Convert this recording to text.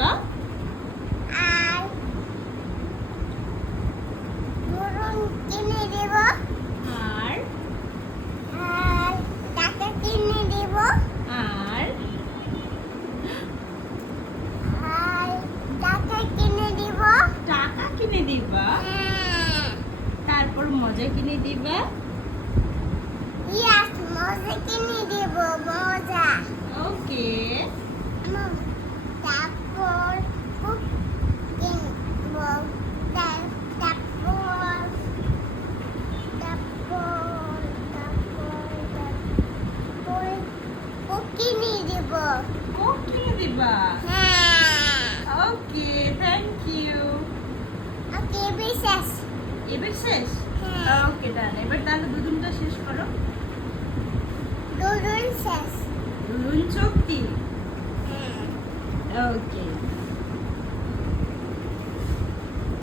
দিবা? আর দুরুন কিনে দেব। আর আর টাকা কিনে দেব। আর আর টাকা কিনে দেব। টাকা কিনে দিবা। হ্যাঁ। তারপর মজা কিনে দিবা। ইয়াস, মজা কিনে দেব, মজা। ওকে। তারপর কুক কিনব। তারপর তারপর তারপর কুক কিনে দেব। কোক কিনে দিবা। হ্যাঁ। ওকে, থ্যাংক ইউ। ওকে, বিশেষ। এবার শেষ? হ্যাঁ। ওকে ডান। এবার তাহলে দুদুনটা শেষ করো। দুরুন শেষ। দুদুন চোখটি। হ্যাঁ। ওকে।